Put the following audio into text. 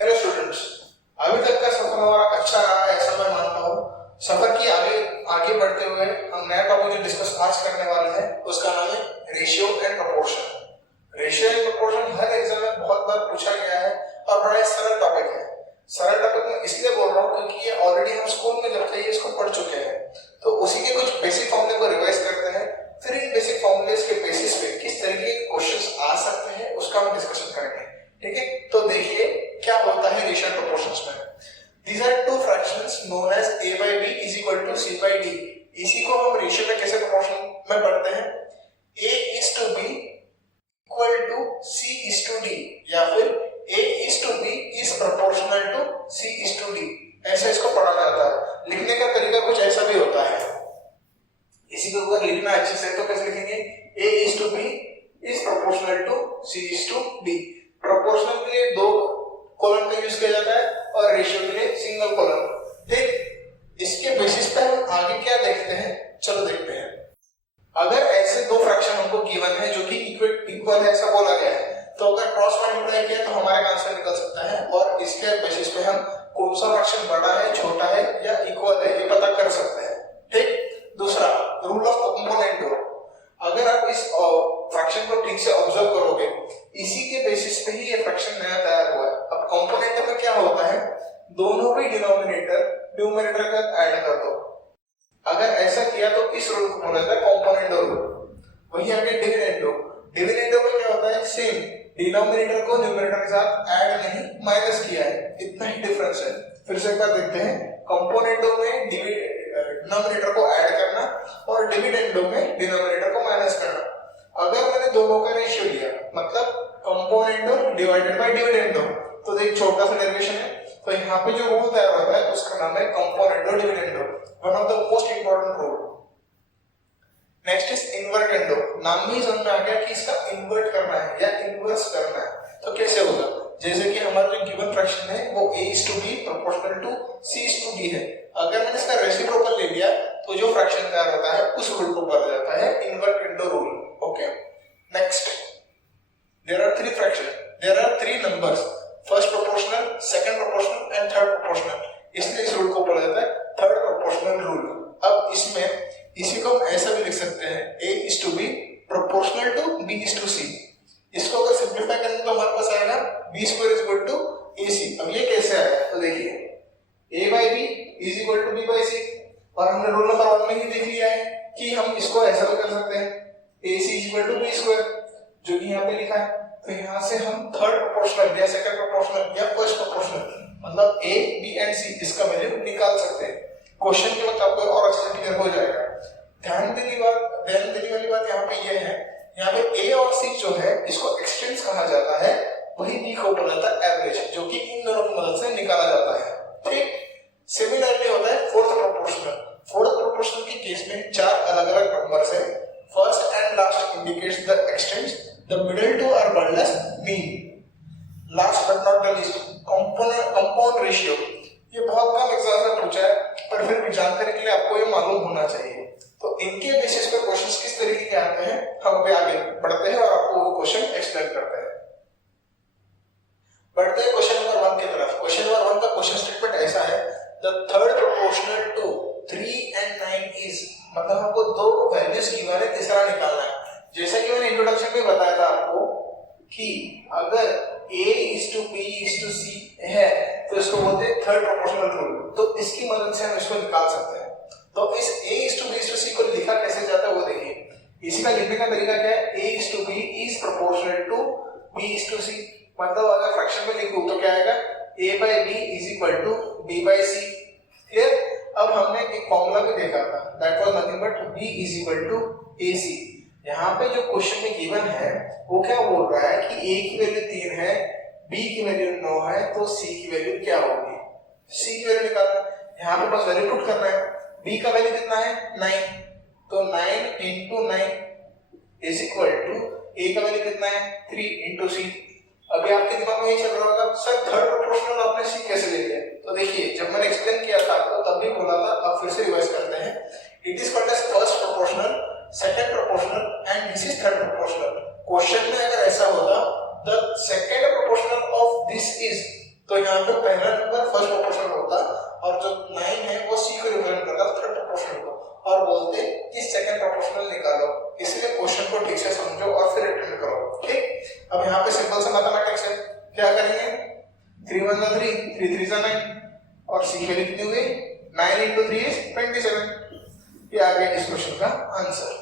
Hello students, अभी तक का सफर हमारा अच्छा रहा है ऐसा मैं मानता हूँ। सफर की आगे आगे बढ़ते हुए हम नया टॉपिक जो डिस्कस आज करने वाले हैं उसका नाम है ratio and proportion. Ratio and proportion her exam में बहुत बार पूछा गया है और बड़ा ही सरल टॉपिक है। सरल टॉपिक मैं इसलिए बोल रहा हूँ क्योंकि ये ऑलरेडी हम स्कूल में जब थे इसको पढ़ चुके हैं, तो उसी के कुछ बेसिक फॉर्मूले को रिवाइज करते हैं। फिर इन बेसिक फॉर्मूलेस के बेसिस पे किस तरीके के क्वेश्चंस आ सकते हैं उसका हम डिस्कशन करेंगे। ठीक है, तो देखिए क्या होता है रेशियो एंड प्रोपोर्शंस में। These are two fractions known as a by b is equal to c by d। इसी को हम रेशियो में कैसे प्रोपोर्शन में पढ़ते हैं, a is to b equal to c is to d, या फिर a is to b is proportional to c is to d, ऐसे इसको पढ़ा जाता है। लिखने का तरीका कुछ ऐसा भी होता है। इसी को अगर लिखना अच्छे से तो कैसे लिखेंगे, a is to b is proportional to c is to d। Proportional के लिए दो कॉलम का यूज किया जाता है और रेशियो के लिए सिंगल कॉलम। ठीक, इसके बेसिस पे हम आगे क्या देखते हैं, चलो देखते हैं। अगर ऐसे दो फ्रैक्शन हमको गिवन है जो कि इक्वल है ऐसा बोला गया है, तो अगर क्रॉस मल्टीप्लाई किया तो हमारे आंसर निकल सकता है और इसके बेसिस पे हम कौन सा फ्रैक्शन बड़ा है, छोटा है या इक्वल है ये पता कर सकते हैं। ठीक, दूसरा रूल ऑफ कंपोनेंट। अगर आप इस फ्रैक्शन को ठीक से ऑब्जर्व करोगे, इसी के बेसिस पे ही ये फ्रैक्शन नया तैयार हुआ है। अब कंपोनेंट में क्या होता है, दोनों भी डिनोमिनेटर न्यूमरेटर का ऐड कर दो। अगर ऐसा किया तो इस रूल को बोला जाता है कंपोनेंडो रूल। वही आगे डिविडेंडो। डिविडेंडो में क्या होता है, सेम डिनोमिनेटर को न्यूमरेटर के साथ ऐड नहीं माइनस किया है, इतना ही डिफरेंस है। फिर से एक बार देखते हैं, कंपोनेंडो में डिनोमिनेटर को ऐड करना और डिविडेंडो में डिनोमिनेटर को माइनस करना। अगर मैंने दोनों का रेशियो लिया मतलब कंपोनेंडो डिवाइडेड बाय डिविडेंडो, तो एक छोटा सा डेरिवेशन है, तो यहाँ पे जो रूल तैयार होता है उसका नाम है componendo dividendo, one of the most important rule. Next is invertendo. नाम ही समझ में आ गया कि इसका इन्वर्ट करना है या इनवर्स करना है। तो कैसे होगा, जैसे कि हमारा जो गिवन फ्रैक्शन है वो a is to b proportional to c is to d है। अगर मैंने इसका रेसिप्रोकल ले लिया तो जो फ्रैक्शन तैयार होता है उस रूल को बोला जाता है invertendo rule. Okay, next, there are three fractions, there are three numbers, first proportional, second proportional and third proportional, इसलिए इस रूल को बोला जाता है थर्ड प्रोपोर्शनल रूल। अब इसमें इसी को हम ऐसा भी लिख सकते हैं, a is to b proportional to b is to c। इसको अगर सिंपलीफाई करेंगे तो हमारे पास आएगा b square is equal to ac। अब ये कैसे आया, तो देखिए a by b is equal to b by c, और हमने रूल नंबर 1 में ही देख लिया है कि हम इसको ऐसा भी कर सकते हैं ac is equal to b square, जो कि यहाँ पे लिखा है। तो यहाँ से हम थर्ड प्रोपोर्शनल या सेकंड प्रोपोर्शनल या फर्स्ट प्रोपोर्शनल मतलब a b and c इसका वैल्यू निकाल सकते हैं। क्वेश्चन के वक्त आपको और अच्छे से क्लियर हो जाएगा। ध्यान देने वाली बात यहाँ पे ये है, यहाँ पे a और c जो है इसको एक्सटेंस कहा जाता है, वही b को बोला जाता है एवरेज, जो कि इन दोनों की मदद से निकाला जाता है। ठीक, सिमिलरली होता है फोर्थ प्रोपोर्शनल। फोर्थ प्रोपोर्शनल के केस में चार अलग-अलग नंबर्स है, first and last indicates the extents, the middle two are wordless mean, last but not the least compound ratio. ये बहुत कम एग्जाम में पूछा है पर फिर भी जानकारी के लिए आपको ये मालूम होना चाहिए। तो इनके बेसिस पर क्वेश्चंस किस तरीके के आते हैं हम अभी आगे बढ़ते हैं और आपको वो क्वेश्चन एक्सप्लेन करते हैं। बढ़ते हैं क्वेश्चन नंबर 1 की तरफ। क्वेश्चन नंबर 1 का क्वेश्चन स्टेटमेंट ऐसा है, the third proportional to 3 and 9 is, मतलब हमको दो वैल्यूज गिवन है, तीसरा निकालना है। जैसा कि मैंने इंट्रोडक्शन में बताया था आपको कि अगर a is to b is to c है तो इसको बोलते हैं थर्ड प्रोपोर्शनल रूल। तो इसकी मदद से हम इसको निकाल सकते हैं। तो इस a is to b is to c को लिखा कैसे जाता है वो देखिए। इसी का लिखने का तरीका क्या है, a is to b is proportional to b is to c, मतलब अगर फ्रैक्शन में लिखूं तो क्या आएगा, a by b is equal to b by c। Clear. अब हमने एक फॉर्मूला भी देखा था, that was nothing but b is equal to ac। यहाँ पे जो क्वेश्चन में गिवन है वो क्या बोल रहा है कि a की वैल्यू 3 है, b की वैल्यू 9 है, तो c की वैल्यू क्या होगी, c की वैल्यू निकालना है। यहाँ पे बस वैल्यू पुट करना है। b का वैल्यू कितना है 9, तो 9 into 9 is equal to a का वैल्यू कितना है 3 into c। अभी आपके दिमाग में ये चल रहा होगा, सर थर्ड प्रोपोर्शनल आपने c कैसे ले लिया। तो देखिए जब मैंने एक्सप्लेन किया था तो तब भी बोला था, अब फिर से रिवाइज करते हैं। It is called as first proportional, second proportional and this is third proportional. Question में अगर ऐसा होता, the second proportional of this is तो यहाँ पे पहला नंबर फर्स्ट प्रोपोर्शनल होता और जो 9 है वो सी को रिप्रेजेंट करता थर्ड प्रोपोर्शनल को, और बोलते कि सेकंड प्रोपोर्शनल निकालो। इसलिए क्वेश्चन को ठीक से समझो और फिर अटेम्प्ट करो। ठीक, अब यहाँ पे सिंपल सा मैथमेटिक्स है, क्या करेंगे 3 1 3, 3 3 9 और सी की कितनी हुई 9 × 3 = 27। ये आ गया इस क्वेश्चन का आंसर।